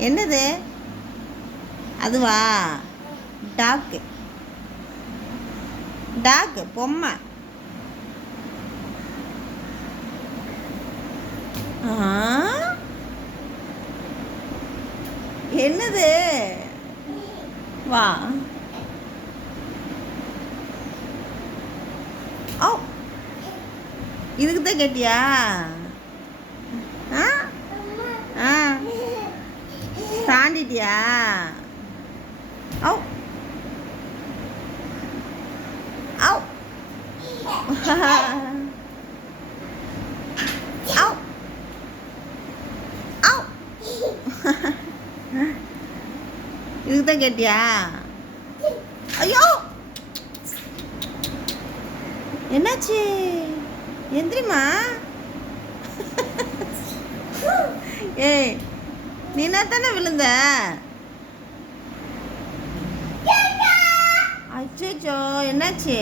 என்னது? அதுவா? Dog dog பொம்மை. ஆ? என்னது? வா. ஓ இதுக்கு தான் கேட்டியா ஆ ஆ தாண்டிட்டியா ஓ ஓ ஓ ஓ இதுக்கு தான் கேட்டியா ஐயோ என்னாச்சு எந்திரிமா ஏய் நீ என்ன தானே விழுந்த? அச்சோ என்னாச்சு?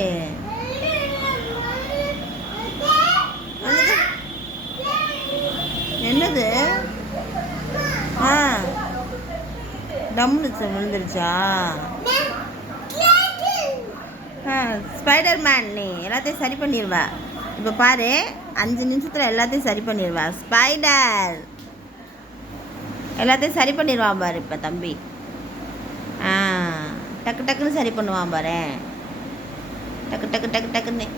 என்னது? ஆ. டம்னு விழுந்துருச்சா? ஆ ஸ்பைடர் மேன் நீ எல்லாத்தையும் சரி பண்ணிடுவேன் இப்போ பாரு அஞ்சு நிமிஷத்தில் எல்லாத்தையும் சரி பண்ணிடுவா ஸ்பைடர்! எல்லாத்தையும் சரி பண்ணிடுவான் பாரு இப்போ தம்பி. ஆ டக்கு டக்குன்னு சரி பண்ணுவான் பாரு. டக்கு டக்கு டக்கு டக்குன்னு.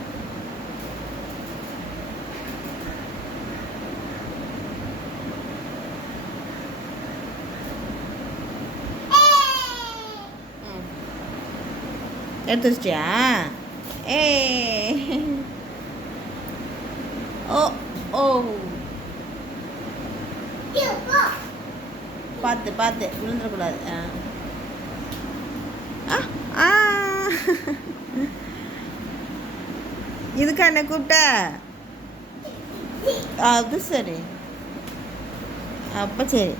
எடுத்து வச்சிட்டியா ஏ. ஓ ஓ. பார்த்து பார்த்து விழுந்துடக்கூடாது. ஆ. ஆ ஆ. இதுக்கா என்ன கூப்பிட்ட? அது சரி. அப்போ சரி.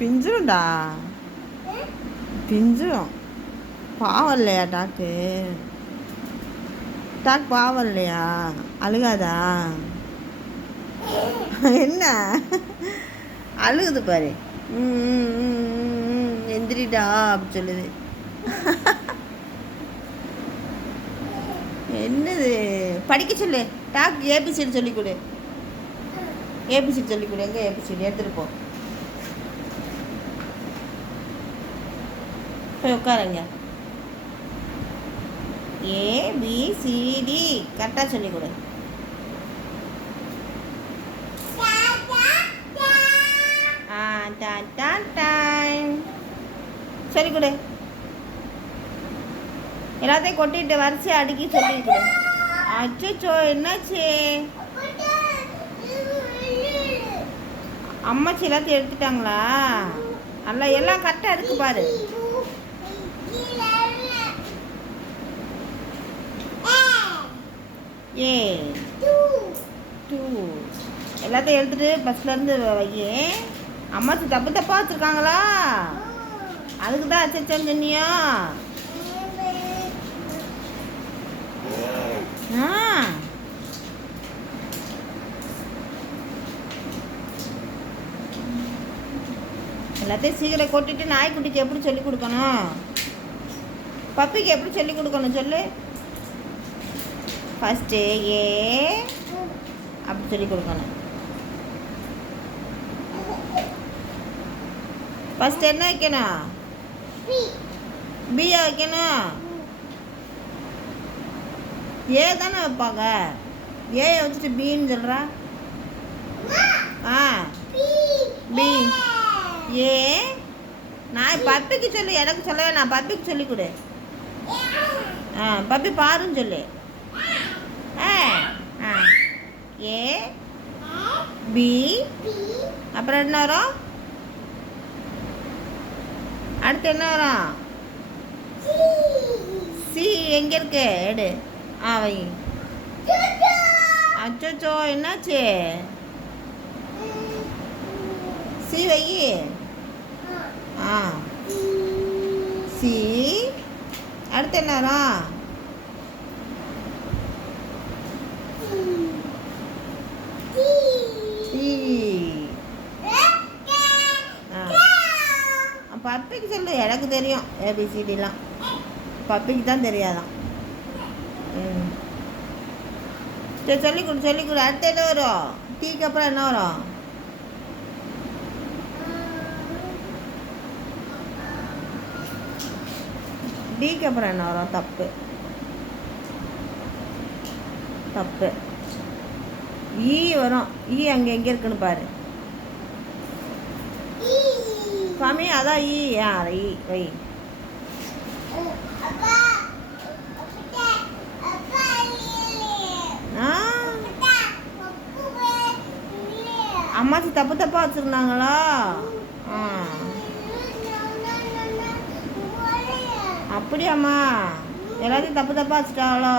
பிஞ்சிரும்டா. பிஞ்சிரும். பாவம் இல்லையா டாக்கு? டாக் பாவம் இல்லையா அழுகாதா? என்ன? அழுகுது பாரு. ம், எந்திரிடா அப்படி சொல்லுது. என்னது? படிக்க சொல்லு. டாக் ஏபிசிடி சொல்லி கொடு. ஏபிசிடி சொல்லி கொடு. எங்கே ஏபிசிடி எடுத்துகிட்டு போ. போய் உட்காருங்க. ஏபிசிடி கரெக்டாக சொல்லி கொடு. ஆ டா டா டைம் சொல்லி கொடு. எல்லாத்தையும் கொட்டிட்டு வரிசை அடுக்கி சொல்லி கொடு அச்சோ என்னாச்சு? அம்மாச்சி எல்லாத்தையும் எடுத்துட்டாங்களா? நல்லா எல்லாம் கரெக்டாக இருக்கு பாரு. ஏ. டூ எல்லாத்தையும் எடுத்துட்டு பஸ்ல இருந்து வையே. அம்மாச்சி தப்பு தப்பா வச்சுருக்காங்களா? அதுக்கு தான் அச்சச்சம் சொன்னியா? ஆ. எல்லாத்தையும் சீக்கிரம் கொட்டிட்டு நாய்க்குட்டிக்கு எப்படி சொல்லி கொடுக்கணும்? பப்பிக்கு எப்படி சொல்லி கொடுக்கணும் சொல்லு? ஃபஸ்ட்டு ஏ அப்படி சொல்லி கொடுக்கணும். ஃபஸ்ட் என்ன வைக்கணும்? பியா வைக்கணும்? ஏ தானே வைப்பாங்க. ஏயை வச்சுட்டு பின்னு சொல்கிறா ஆ. பி ஏ நான் பப்பிக்கு சொல்லு எனக்கு சொல்லவே நான் பப்பிக்கு சொல்லி கொடு. ஆ பப்பி பாருன்னு சொல்லு. ஆ ஆ. ஏ பி அப்புறம் என்ன வரும்? அடுத்து என்ன வரும்? சி எங்க இருக்கு? எடு. ஆ வை. அச்சோ என்னாச்சு? சி வை. ஆ. சி அடுத்து என்ன வரும்? சி பப்பிக்கு சொல்லு எனக்கு தெரியும். ஏபிசிடிலாம் பப்பிக்கு தான் தெரியாதான். ம். சரி சொல்லி கொடு சொல்லி கொடு. அடுத்து என்ன வரும்? டீக்கு அப்புறம் என்ன வரும்? டிக்கு அப்புறம் என்ன வரும்? தப்பு. தப்பு. ஈ வரும். ஈ அங்கே எங்கே இருக்குன்னு பாரு. சாமி அதான் ஈ ஆ. ஈ வை ஆ அம்மாச்சி தப்பு தப்பாக வச்சுருந்தாங்களா? அப்படியாம்மா. எல்லாத்தையும் தப்பு தப்பாக வச்சுட்டாங்களோ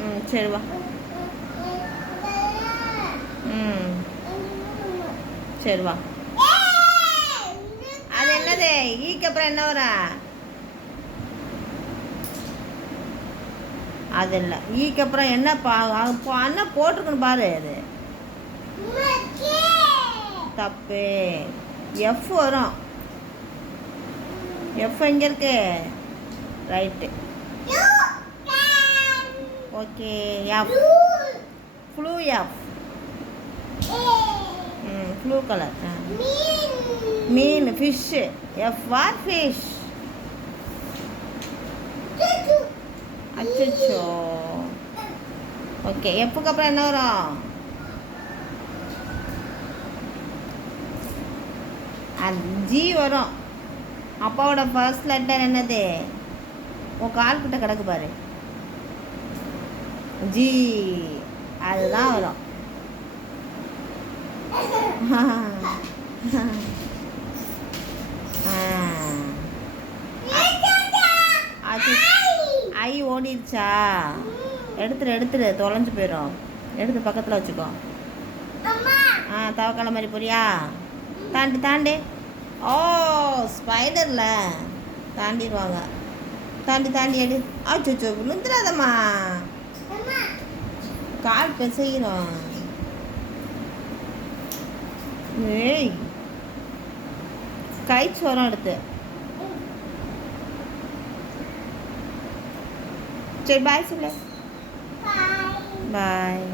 ம் சரி வா. ம். சரி வா. அது என்னது? ஈக்கு அப்புறம் என்ன வரும் அது இல்லை. ஈக்கு அப்புறம் என்ன பா அப்போ அண்ணன் போட்டிருக்குன்னு பாரு அது. தப்பு. எஃப் வரும். எஃப் எங்கே இருக்கு? Right okay F blue F blue colour மீன். ஃபிஷ்ஷு எஃப் ஆர் ஃபிஷ் அச்சோ ஓகே எப்புக்கு அப்புறம் என்ன வரும்? ஜி வரும். அப்பாவோட ஃபர்ஸ்ட் லெட்டர் என்னது? உன் கால் கிட்ட கிடக்கு பாரு. ஜி அதுதான் வரும். ஐ ஓடிடுச்சா எடுத்துரு எடுத்துரு தொலைஞ்சு போயிடும் எடுத்து பக்கத்தில் வச்சுக்கோ ஆ தவக்கால மாதிரி போறியா தாண்டி தாண்டி ஓ ஸ்பைடரில் தாண்டிடுவாங்க தாண்டி தாண்டி எடு ஆச்சோ விழுந்துடாதம்மா கால் பிசைகிறோம் ஏய் கை சோரம் எடுத்து. சரி பாய் சொல்லு பாய்